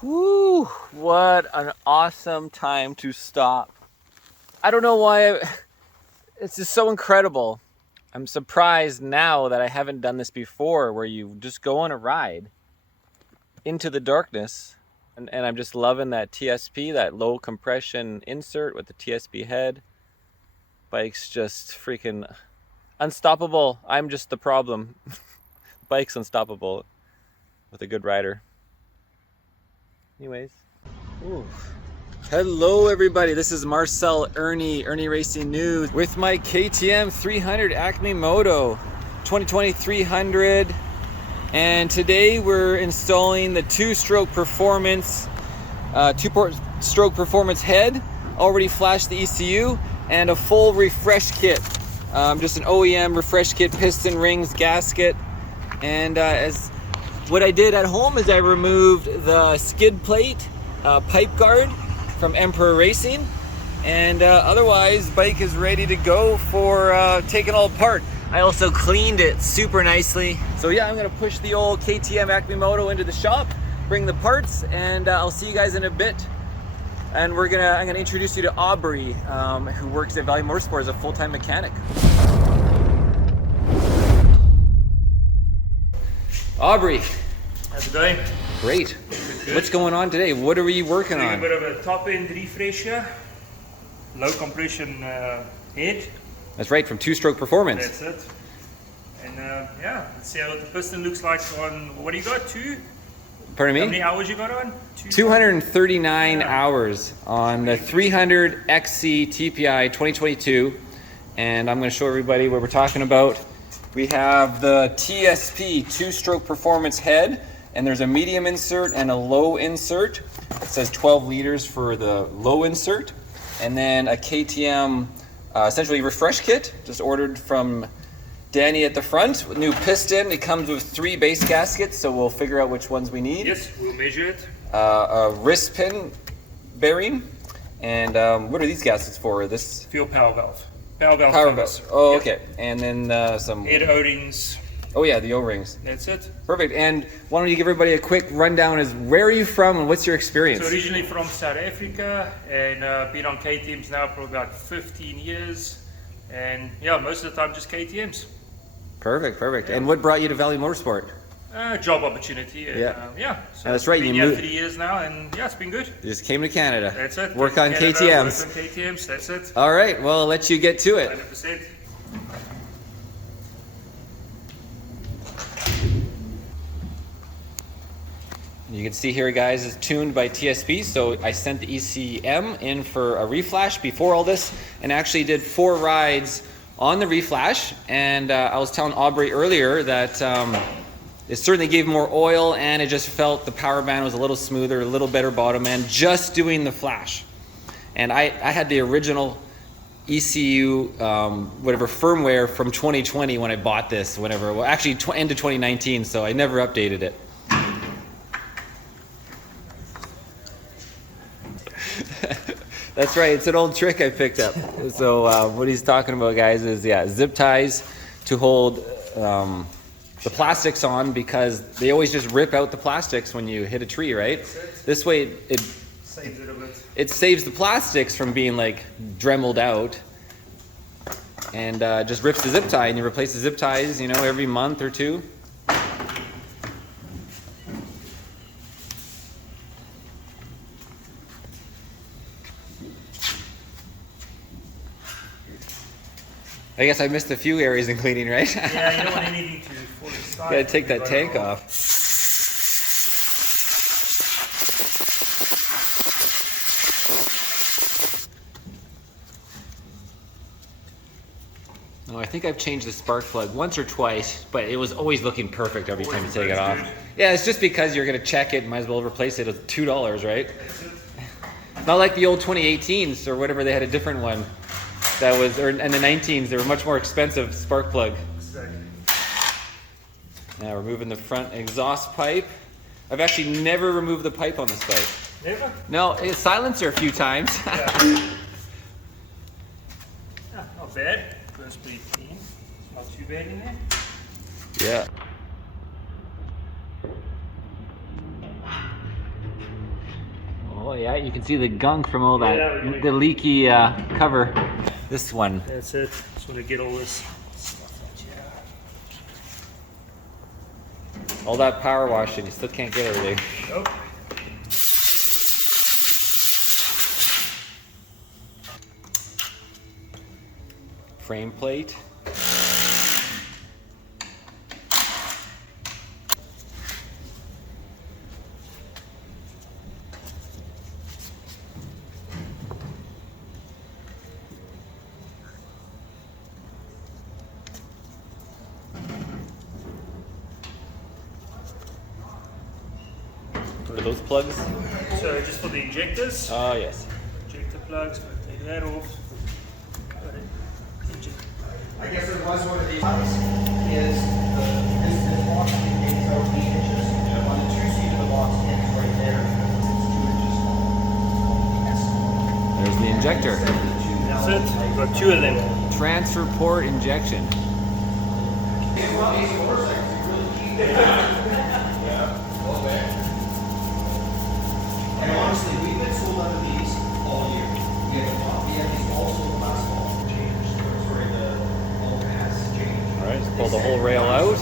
Whew, what an awesome time to stop. I don't know why, it's just so incredible. I'm surprised now that I haven't done this before, where you just go on a ride into the darkness. And I'm just loving that TSP, that low compression insert with the TSP head. Bike's just freaking unstoppable. I'm just the problem. Bike's unstoppable with a good rider. Anyways. Ooh. Hello everybody, this is Marcel Irnie, IrnieracingNews, with my KTM 300 Acme Moto 2020 300. And today we're installing the two-stroke performance head, already flashed the ECU, and a full refresh kit. Just an OEM refresh kit, piston, rings, gasket. And what I did at home is I removed the skid plate, pipe guard from Emperor Racing, and otherwise bike is ready to go for taking all apart. I also cleaned it super nicely. So yeah, I'm gonna push the old KTM Acme Moto into the shop, bring the parts, and I'll see you guys in a bit. And I'm gonna introduce you to Aubrey, who works at Valley Motorsport as a full-time mechanic. Aubrey. How's it going? Great. Good. What's going on today? What are we working on? A bit of a top-end refresher, low compression head. That's right, from Two-Stroke Performance. That's it. And yeah, let's see how the piston looks like on, what do you got, Pardon me? How many hours you got on? 239 hours on the 300 XC TPI 2022. And I'm going to show everybody what we're talking about. We have the TSP two-stroke performance head, and there's a medium insert and a low insert. It says 12 liters for the low insert, and then a KTM essentially refresh kit, just ordered from Danny at the front with new piston. It comes with 3 base gaskets, so we'll figure out which ones we need. Yes, we'll measure it. A wrist pin bearing, and what are these gaskets for? This fuel power valve. Power valve. Oh, yep. Okay. And then some head O-rings. Oh yeah, the O-rings. That's it. Perfect. And why don't you give everybody a quick rundown as where are you from and what's your experience? So originally from South Africa, and been on KTMs now for about 15 years. And yeah, most of the time just KTMs. Perfect. Yeah. And what brought you to Valley Motorsport? Job opportunity. And, yeah. So that's right. Been here 3 years now, and yeah, it's been good. You just came to Canada. That's it. Work on KTMs. Work on KTMs. That's it. All right. Well, I'll let you get to it. 100%. You can see here, guys, is tuned by TSP. So I sent the ECM in for a reflash before all this, and actually did 4 rides on the reflash. And I was telling Aubrey earlier that it certainly gave more oil, and it just felt the power band was a little smoother, a little better bottom end, just doing the flash. And I had the original ECU, whatever firmware from 2020 when I bought this, whenever, well, actually end of 2019, so I never updated it. That's right, it's an old trick I picked up. So what he's talking about, guys, is zip ties to hold the plastics on, because they always just rip out the plastics when you hit a tree, right? This way it saves it a bit. It saves the plastics from being like dremeled out, and just rips the zip tie, and you replace the zip ties, you know, every month or 2. I guess I missed a few areas in cleaning, right? Yeah, you don't want anything to fall aside. Gotta take that tank off. Oh, I think I've changed the spark plug once or twice, but it was always looking perfect every time you take it off. Good. Yeah, it's just because you're gonna check it, might as well replace it at $2, right? Not like the old 2018s or whatever, they had a different one. That was, or in the 19s, they were much more expensive spark plug. Exactly. Now removing the front exhaust pipe. I've actually never removed the pipe on this bike. Never? No, it's silencer a few times. Yeah. Not bad. Burns pretty clean. Not too bad in there. Yeah. Oh yeah, you can see the gunk from all that, Yeah, the leaky cover. This one. That's it. Just want to get all this stuff out. All that power washing, you still can't get everything. Nope. Frame plate. What are those plugs? So just for the injectors. Oh yes. Injector plugs. Take that off. I guess it was one of these. Is this box contains 8 inches. On the 2 seat of the box ends right there. It's 2 inches. There's the injector. That's it. We've got 2 of them. Transfer port injection. And honestly, we've been sold out of these all year. We have these also last fall. All right, let's pull the whole rail out.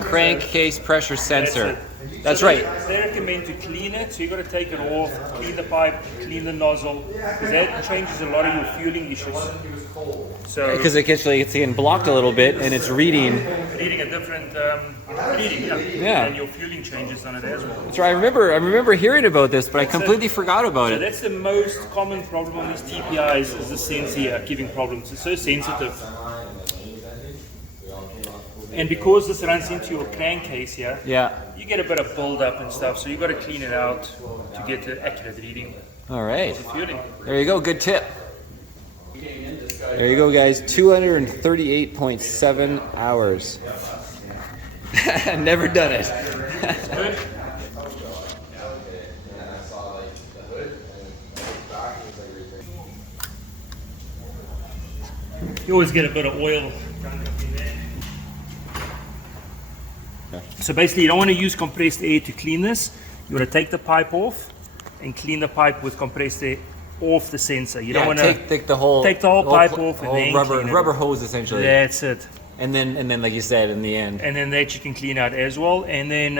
Crankcase pressure sensor. That's right. They recommend to clean it, so you got to take it off, clean the pipe, clean the nozzle, because that changes a lot of your fueling issues. So Because it's getting blocked a little bit and it's reading. reading a different reading, Yeah. and your fueling changes on it as well. That's right. I remember hearing about this, but I completely forgot about So it. that's the most common problem on these TPIs is the sensor here giving problems. It's so sensitive. And because this runs into your crankcase here, Yeah. you get a bit of build-up and stuff, so you've got to clean it out to get the accurate reading All right. of fueling. There you go. Good tip. There you go, guys. 238.7 hours. Never done it. You always get a bit of oil. So basically, you don't want to use compressed air to clean this. You want to take the pipe off and clean the pipe with compressed air off the sensor. You don't want to take the whole pipe off and then clean it. rubber hose essentially. That's it. And then like you said in the end. And then that you can clean out as well. And then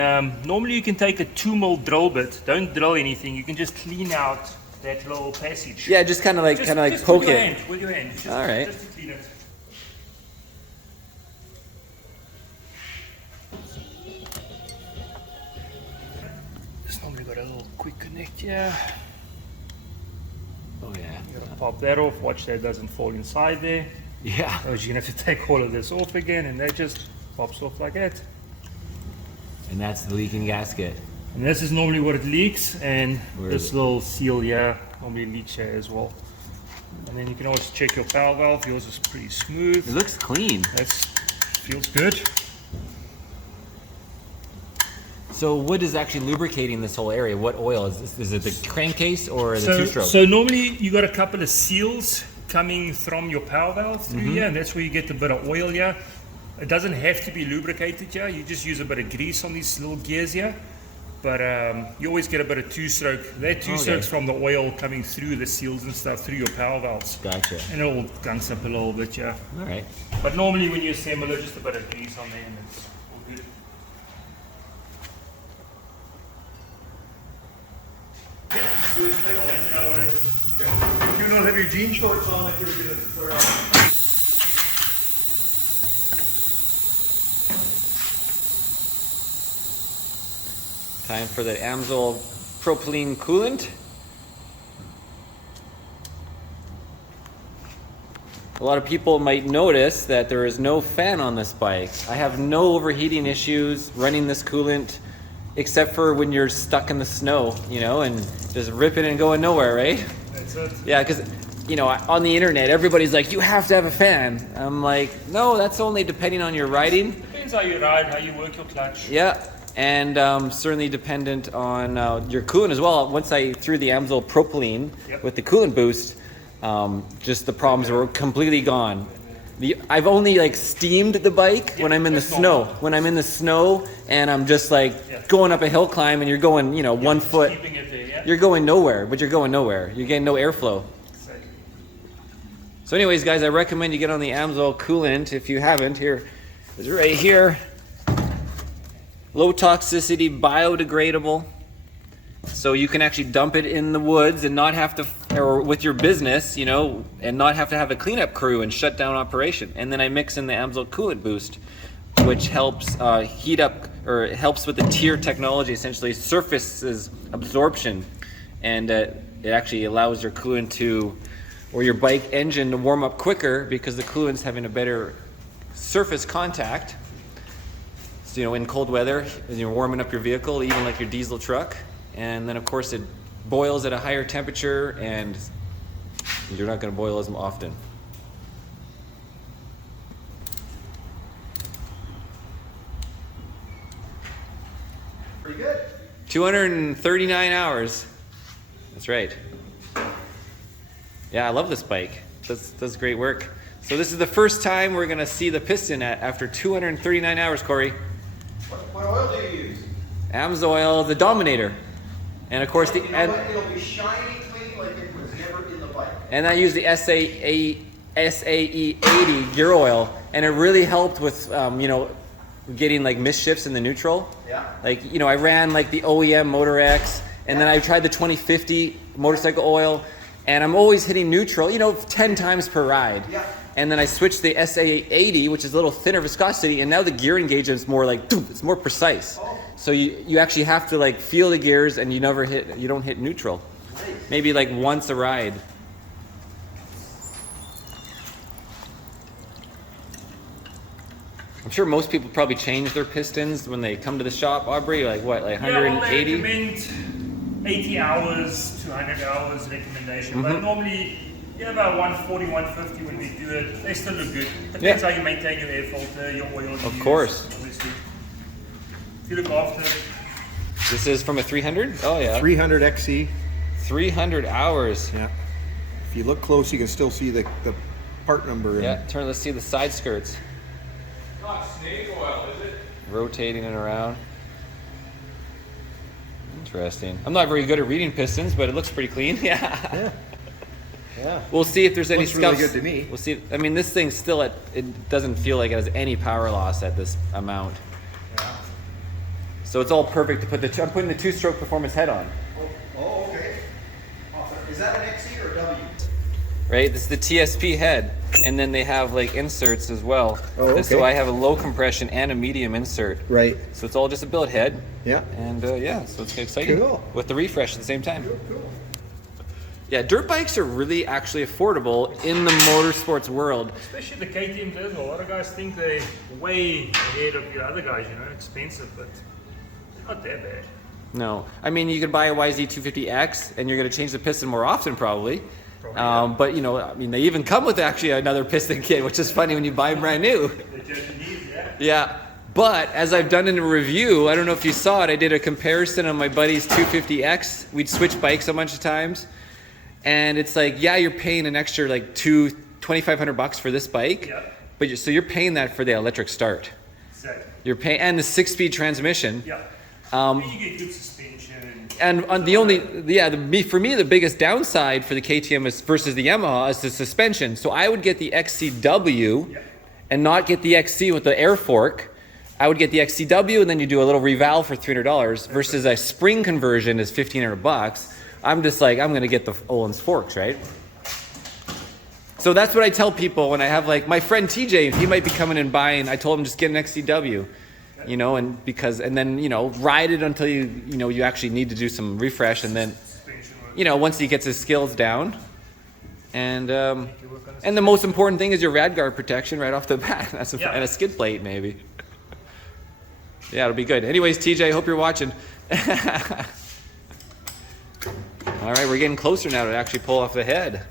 normally you can take a 2mm drill bit. Don't drill anything. You can just clean out that little passage. Yeah, just kind of like Just poke with your it. hand, with your hand. Just, All right. Just to clean it. Just normally got a little quick connect here. Oh yeah. You gotta pop that off. Watch that doesn't fall inside there. Yeah. Otherwise you're gonna have to take all of this off again, and that just pops off like that. And that's the leaking gasket. And this is normally what it leaks, and Where this is it? little seal here normally leaks here as well. And then you can always check your power valve. Yours is pretty smooth. It looks clean. That feels good. So what is actually lubricating this whole area? What oil is this? Is it the crankcase or the two-stroke? So normally you got a couple of seals coming from your power valve through here, and that's where you get a bit of oil here. It doesn't have to be lubricated here. You just use a bit of grease on these little gears here. But you always get a bit of two-stroke. That two-stroke's from the oil coming through the seals and stuff through your power valves. Gotcha. And it all gunks up a little bit, yeah. All right. But normally when you assemble it, just a bit of grease on there and it's all good. You don't have your jean shorts on like you're gonna clear out. Time for the AMSOIL propylene coolant. A lot of people might notice that there is no fan on this bike. I have no overheating issues running this coolant, except for when you're stuck in the snow, you know, and just ripping and going nowhere, right? That's it. Yeah, because, you know, on the internet, everybody's like, you have to have a fan. I'm like, no, that's only depending on your riding. Depends how you ride, how you work your clutch. Yeah, and certainly dependent on your coolant as well. Once I threw the AMSOIL propylene Yep. with the coolant boost, Just the problems were completely gone. I've only like steamed the bike when I'm in the snow. When I'm in the snow and I'm just like going up a hill climb and you're going, you know, 1 foot. Keeping it there, yeah? You're going nowhere, but you're going nowhere. You're getting no airflow. Exactly. So anyways, guys, I recommend you get on the AMSOIL Coolant if you haven't. Here, it's right here. Low toxicity, biodegradable. So you can actually dump it in the woods and not have to, or with your business, you know, and not have to have a cleanup crew and shut down operation. And then I mix in the AMSOIL Coolant Boost, which helps heat up, or it helps with the tier technology, essentially surfaces absorption. And it actually allows your coolant to, or your bike engine to warm up quicker because the coolant's having a better surface contact. So, you know, in cold weather, you're warming up your vehicle, even like your diesel truck. And then of course it boils at a higher temperature and you're not going to boil as often. Pretty good. 239 hours. That's right. Yeah, I love this bike. Does great work. So this is the first time we're going to see the piston after 239 hours, Corey. What oil do you use? AMSOIL, the Dominator. And of course, You know what? It'll be shiny clean like it was never in the bike. and I use the SAE 80 gear oil, and it really helped with you know, getting like misshifts in the neutral. Yeah. Like, you know, I ran like the OEM Motor X, and then I tried the 2050 motorcycle oil, and I'm always hitting neutral, you know, 10 times per ride. Yeah. And then I switched the SA80, which is a little thinner viscosity, and now the gear engagement is more like, it's more precise. Oh. So you actually have to like feel the gears, and you don't hit neutral. Nice. Maybe like once a ride. I'm sure most people probably change their pistons when they come to the shop, Aubrey, like what, like 180? Yeah, well, they recommend 80 hours to 100 hours recommendation, but normally, yeah, about 140, 150 when we do it. They still look good. Depends how you maintain your air filter, your oil. Of course. Obviously. If you look after it. This is from a 300? Oh yeah. 300 XC. 300 hours. Yeah. If you look close, you can still see the part number. Yeah, let's see the side skirts. Not snake oil, is it? Rotating it around. Interesting. I'm not very good at reading pistons, but it looks pretty clean. Yeah. Yeah. We'll see if there's any Looks really scuffs. good to me. We'll see. I mean, this thing's still at, it doesn't feel like it has any power loss at this amount. Yeah. So it's all perfect to put I'm putting the two-stroke performance head on. Oh, okay. Is that an XC or a W? Right? This is the TSP head, and then they have like inserts as well. Oh, okay. So I have a low compression and a medium insert. Right. So it's all just a billet head. Yeah. And yeah, so it's exciting. Cool. With the refresh at the same time. Cool. Yeah, dirt bikes are really actually affordable in the motorsports world. Especially the KTMs as well. A lot of guys think they're way ahead of your other guys, you know, expensive, but they're not that bad. No, I mean, you could buy a YZ250X and you're going to change the piston more often probably. Probably, But you know, I mean, they even come with actually another piston kit, which is funny when you buy them brand new. The Japanese, yeah. Yeah, but as I've done in a review, I don't know if you saw it, I did a comparison on my buddy's 250X. We'd switch bikes a bunch of times. And it's like, yeah, you're paying an extra like $2,500 for this bike, Yeah. but so you're paying that for the electric start. Exactly. You're paying, and the 6-speed transmission. Yeah. Um, And you get good suspension. And on the only, for me, the biggest downside for the KTM is versus the Yamaha is the suspension. So I would get the XCW and not get the XC with the air fork. I would get the XCW and then you do a little revalve for $300 versus a spring conversion is $1,500. I'm just like, I'm gonna get the Öhlins forks, right? So that's what I tell people when I have like my friend TJ, he might be coming and buying. I told him just get an XCW, you know, and then you know ride it until you actually need to do some refresh, and then you know once he gets his skills down, and the most important thing is your rad guard protection right off the bat. That's and a skid plate maybe. Yeah, it'll be good. Anyways, TJ, hope you're watching. All right, we're getting closer now to actually pull off the head.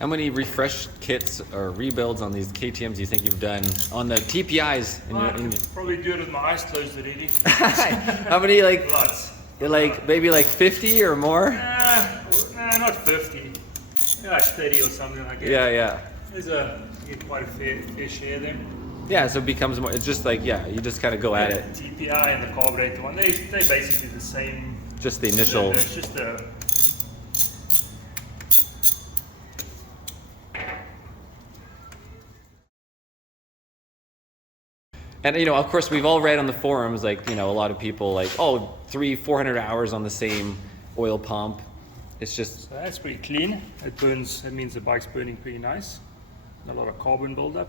How many refresh kits or rebuilds on these KTMs do you think you've done on the TPIs? I can probably do it with my eyes closed already. How many, like, Lots. like maybe like 50 or more? Nah, not 50. Maybe like 30 or something like that. Yeah. There's you get quite a fair share of them. Yeah, so it becomes more, it's just like, yeah, you just kind of go at it. TPI and the carburetor one, they're basically the same. Just the initial. It's just the. And you know, of course, we've all read on the forums, like, you know, a lot of people like, oh, 300-400 hours on the same oil pump. It's just. So that's pretty clean. It burns. That means the bike's burning pretty nice. A lot of carbon buildup.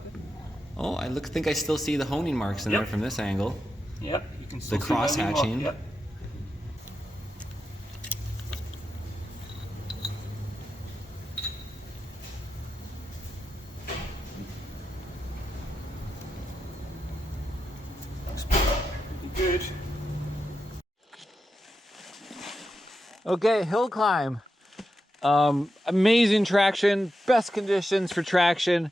Oh, I think I still see the honing marks in there from this angle. Yep, you can still The see cross honing hatching. mark, Pretty good. Okay, hill climb. Amazing traction, best conditions for traction.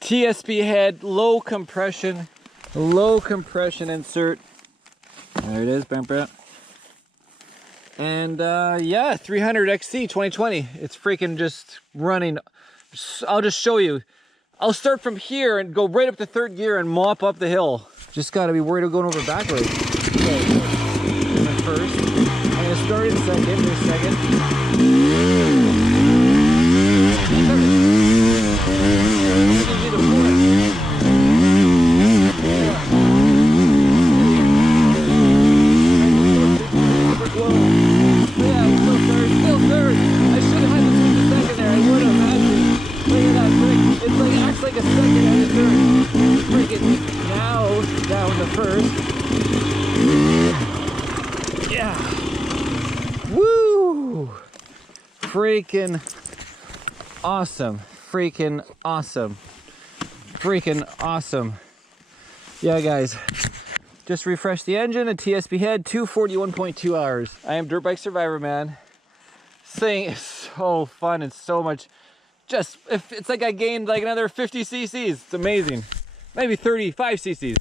TSP head, low compression insert. There it is, bam, bam. And yeah, 300 XC 2020. It's freaking just running. I'll just show you. I'll start from here and go right up to third gear and mop up the hill. Just gotta be worried about going over backwards. Okay, first. I'm gonna start in second, in a second. Like a second and a third. Freaking now down the first. Yeah. Woo! Freaking awesome. Freaking awesome. Freaking awesome. Yeah, guys. Just refreshed the engine, a TSP head, 241.2 hours. I am Dirtbike Survivor, man. This thing is so fun and so much. Just, if it's like I gained like another 50 cc's. It's amazing. Maybe 35 cc's.